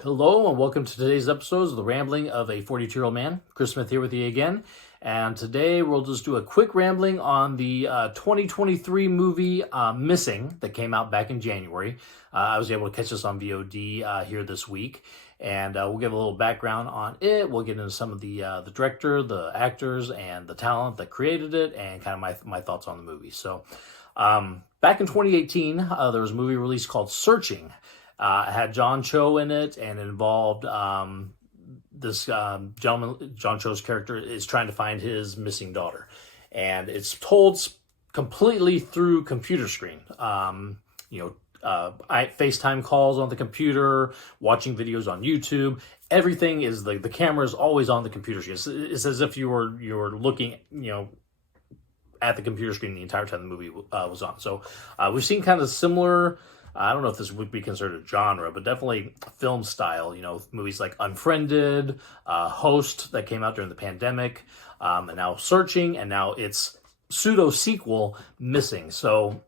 Hello and welcome to today's episodes of The Rambling of a 42-Year-Old Man. Chris Smith here with you again. And today we'll just do a quick rambling on the 2023 movie Missing that came out back in January. I was able to catch this on VOD here this week. And we'll give a little background on it. We'll get into some of the director, the actors, and the talent that created it, and kind of my thoughts on the movie. So back in 2018, there was a movie released called Searching. It had John Cho in it, and it involved this gentleman. John Cho's character is trying to find his missing daughter, and it's told completely through computer screen. FaceTime calls on the computer, watching videos on YouTube. Everything is the camera is always on the computer screen. It's as if you were looking, at the computer screen the entire time the movie was on. So we've seen kind of similar. I don't know if this would be considered a genre, but definitely film style, movies like Unfriended, Host that came out during the pandemic, and now Searching, and now its pseudo sequel, Missing. So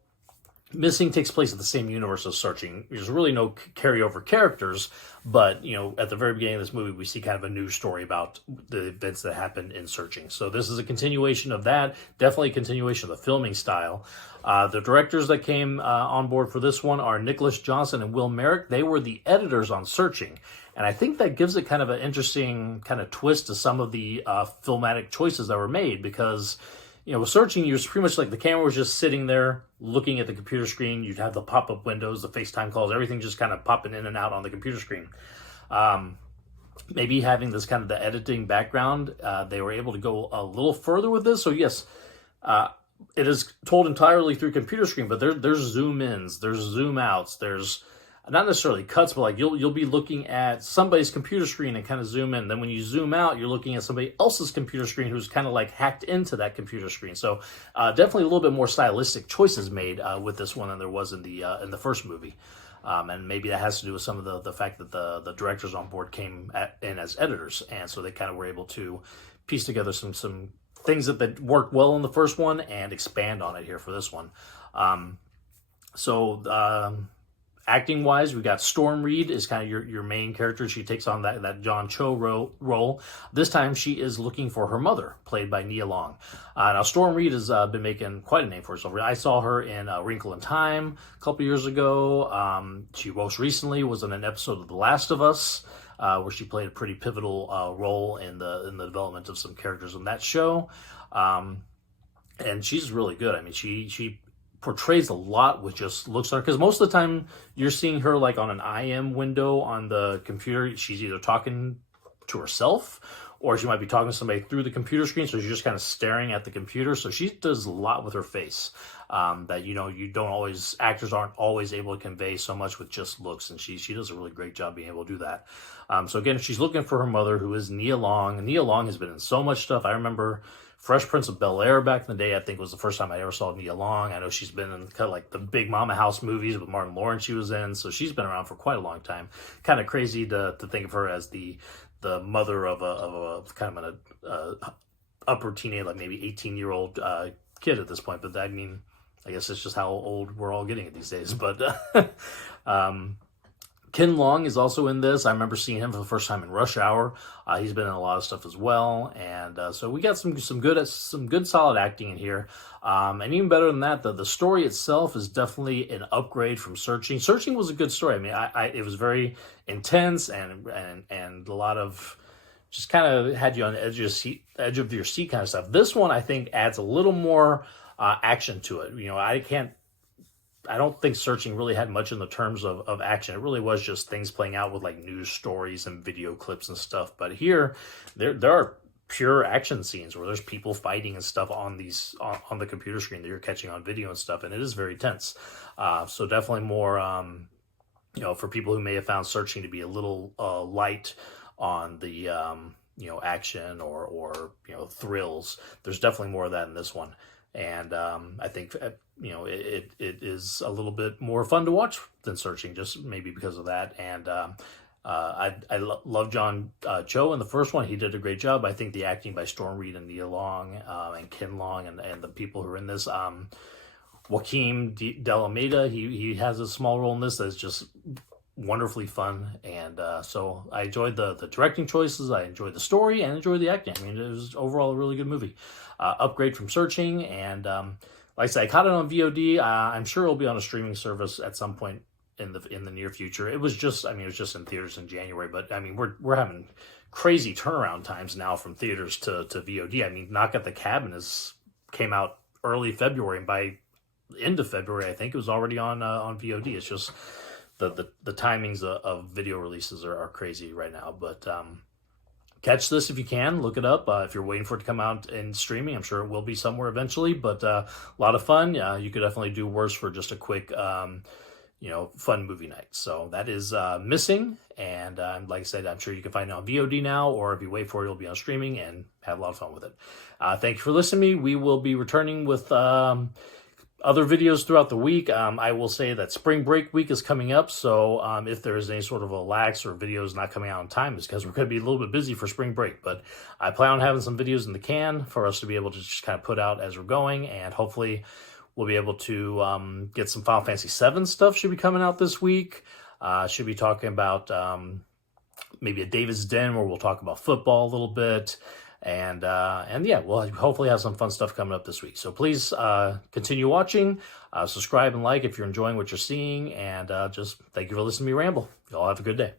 Missing takes place at the same universe as Searching. There's really no carryover characters, but, at the very beginning of this movie, we see kind of a new story about the events that happened in Searching. So this is a continuation of that, definitely a continuation of the filming style. The directors that came on board for this one are Nicholas Johnson and Will Merrick. They were the editors on Searching. And I think that gives it kind of an interesting kind of twist to some of the filmatic choices that were made, because with Searching, you was pretty much like the camera was just sitting there looking at the computer screen. You'd have the pop-up windows, the FaceTime calls, everything just kind of popping in and out on the computer screen. Maybe having this kind of the editing background, they were able to go a little further with this. So yes, it is told entirely through computer screen, but there's zoom ins, there's zoom outs, there's not necessarily cuts, but like you'll be looking at somebody's computer screen and kind of zoom in. Then when you zoom out, you're looking at somebody else's computer screen who's kind of like hacked into that computer screen. So definitely a little bit more stylistic choices made with this one than there was in the first movie. And maybe that has to do with some of the fact that the directors on board came in as editors, and so they kind of were able to piece together some things that worked well in the first one and expand on it here for this one. Acting wise, we got Storm Reed is kind of your main character. She takes on that John Cho role. This time she is looking for her mother, played by Nia Long. Now Storm Reed has been making quite a name for herself. I saw her in Wrinkle in Time a couple years ago. She most recently was in an episode of The Last of Us, where she played a pretty pivotal role in the development of some characters in that show. And she's really good. I mean, she portrays a lot with just looks on her, because most of the time you're seeing her like on an IM window on the computer. She's either talking to herself or she might be talking to somebody through the computer screen, so she's just kind of staring at the computer. So she does a lot with her face that you don't always, actors aren't always able to convey so much with just looks, and she does a really great job being able to do that. So again, she's looking for her mother, who is Nia Long. And Nia Long has been in so much stuff. I remember Fresh Prince of Bel-Air back in the day, I think, was the first time I ever saw Nia Long. I know she's been in kind of like the Big Mama House movies with Martin Lawrence she was in, so she's been around for quite a long time. Kind of crazy to think of her as the mother of a kind of an upper teenage, like maybe 18-year-old kid at this point. But I mean, I guess it's just how old we're all getting these days. But Ken Long is also in this. I remember seeing him for the first time in Rush Hour. He's been in a lot of stuff as well, and so we got some good solid acting in here. And even better than that, the story itself is definitely an upgrade from Searching. Searching was a good story. I mean, it was very intense and a lot of just kind of had you on the edge of your seat kind of stuff. This one, I think, adds a little more action to it. I don't think Searching really had much in the terms of action. It really was just things playing out with like news stories and video clips and stuff. But here, there are pure action scenes where there's people fighting and stuff on the computer screen that you're catching on video and stuff, and it is very tense. So definitely more, for people who may have found Searching to be a little light on the action or thrills. There's definitely more of that in this one. And I think it is a little bit more fun to watch than Searching, just maybe because of that. And I love John Cho in the first one. He did a great job. I think the acting by Storm Reed and Nia Long and Ken Long and the people who are in this, Joaquim de Almeida, he has a small role in this that's just wonderfully fun. And so I enjoyed the directing choices, I enjoyed the story, and enjoyed the acting. I mean, it was overall a really good movie. Upgrade from Searching, and like I said, I caught it on VOD. I'm sure it'll be on a streaming service at some point in the near future. It was just, I mean, it was just in theaters in January, but I mean, we're having crazy turnaround times now from theaters to VOD. I mean, Knock at the Cabin came out early February, and by end of February, I think it was already on VOD. It's just the timings of video releases are crazy right now. But catch this if you can. Look it up. If you're waiting for it to come out in streaming, I'm sure it will be somewhere eventually. But a lot of fun. You could definitely do worse for just a quick, fun movie night. So that is Missing. And like I said, I'm sure you can find it on VOD now, or if you wait for it, it'll be on streaming, and have a lot of fun with it. Thank you for listening to me. We will be returning with other videos throughout the week. I will say that spring break week is coming up, so if there is any sort of a lax or videos not coming out on time, it's because we're going to be a little bit busy for spring break. But I plan on having some videos in the can for us to be able to just kind of put out as we're going, and hopefully we'll be able to get some Final Fantasy VII stuff should be coming out this week. Should be talking about maybe a David's Den where we'll talk about football a little bit. And yeah, we'll hopefully have some fun stuff coming up this week. So please continue watching, subscribe and like if you're enjoying what you're seeing, and just thank you for listening to me ramble. Y'all have a good day.